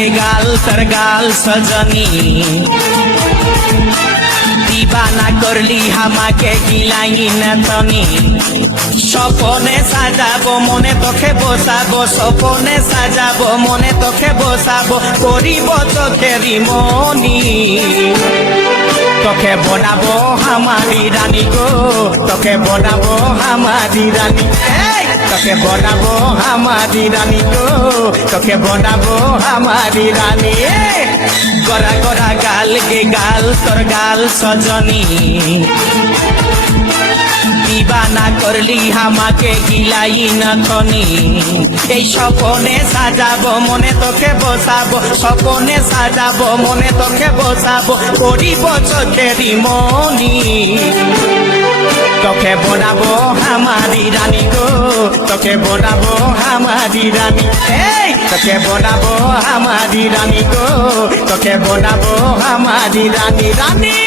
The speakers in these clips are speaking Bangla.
गे गाल तर गाल सजनी दीवाना करली हमाके गिलाई नतनी सपने साजाबो मने तोखे बसाबो सपने साजाबो मने तोखे बसाबो करिब चोखेरी मनी तोखे बनाबो हमारी रानी गो तोखे बनाबो हमारी रानी तोखे बनाबो हमारी रानी गो तोखे बनाबो हमारी रानी गोरा गोरा गाल गे गाल तोर गाल सजनी दीवाना करली हमाके गिलाई नथनी এই স্বপনে সাজাবো মনে তোকে বসাবো স্বপনে সাজাবো মনে তোকে বসাবো করিব চোখেরি মনি তোকে বনাবো হামারি রানী গো তোকে বনাবো হামারি রানী তোকে বনাবো হামারি রানী গো তোকে বনাবো হামারি রানী রানী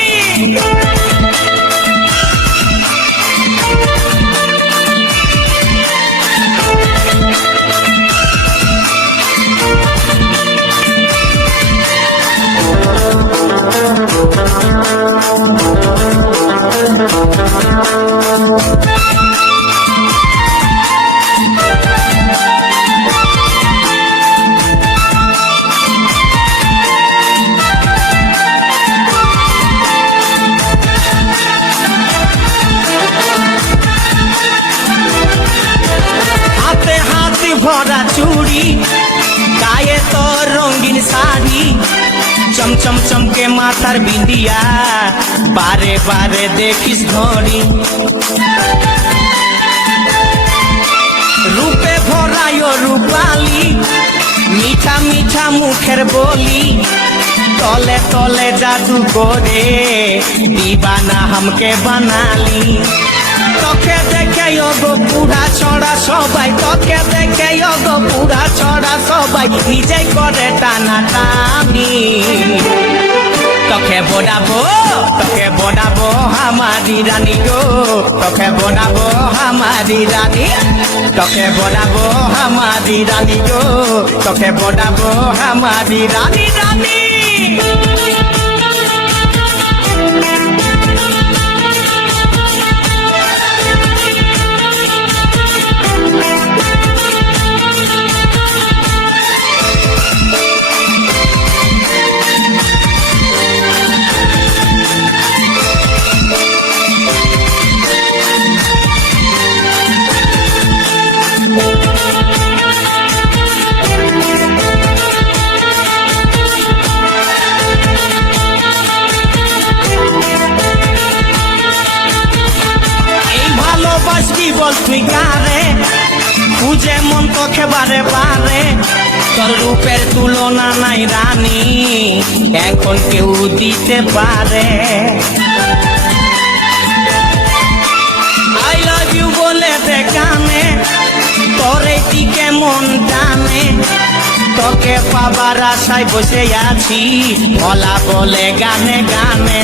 भरा चूड़ी गाये तो रंगीन साड़ी चमचम चमके माथार बिंदिया बारे बारे देखिस घड़ी रूपे भरायो रूपाली मीठा मीठा मुखेर बोली तले तले जादू करे दीवाना हमके बनाली তোকে দেখে গো পুরা ছড়া সবাই তোকে দেখে গো পুরা ছড়া সবাই নিজেই করে টানা টানি তোকে বনাবো হামারি রানী গো তোকে বনাবো হামারি রানী তোকে বনাবো হামারি রানী গো তোকে বনাবো হামারি রানী রানী বল তুই কারে খুঁজে মন তোকে বারে বারে তোর রূপের তুলনা নাই রানী এখন কেউ দিতে পারে আই লাভ ইউ বলে দে গানে তোরে দিকে মন টানে তোকে পাবার আশায় বসে আছি বলা বলে গানে গানে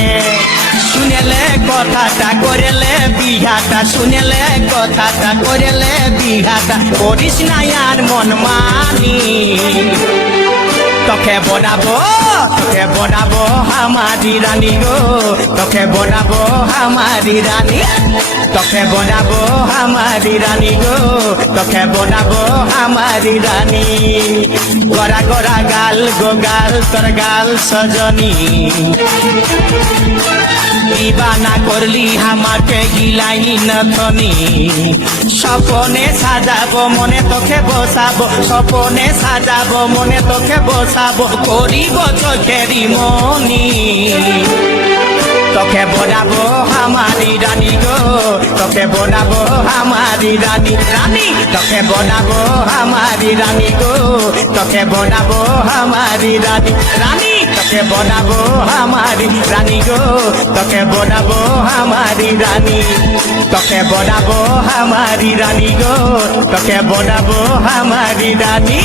শুনেলে কথাটা করেলে বিহাটা শুনেলে কথাটা করেলে বিহাটা করিস না আর মন মানি তোকে বনাবো হামারি রানী গো তোকে বনাবো হামারি রানী তোকে বনাবো হামারি রানী গো তোকে বনাবো হামারি রানী গোরা গোরা গাল গো গাল তোর গাল সজনী दीवाना करली हमाके गिलाई नथनी सपने साजाबो मने तोखे बसाबो सपने साजाबो मने तोखे बसाबो करिब चोखेरी मनी তোকে বনাবো হামারি রানী গো তোকে বনাবো হামারি রানী রানী তোকে বনাবো হামারি রানী গো তোকে বনাবো হামারি রানী রানী তোকে বনাবো হামারি রানী গো তোকে বনাবো হামারি রানী তোকে বনাবো হামারি রানী গো তোকে বনাবো হামারি রানী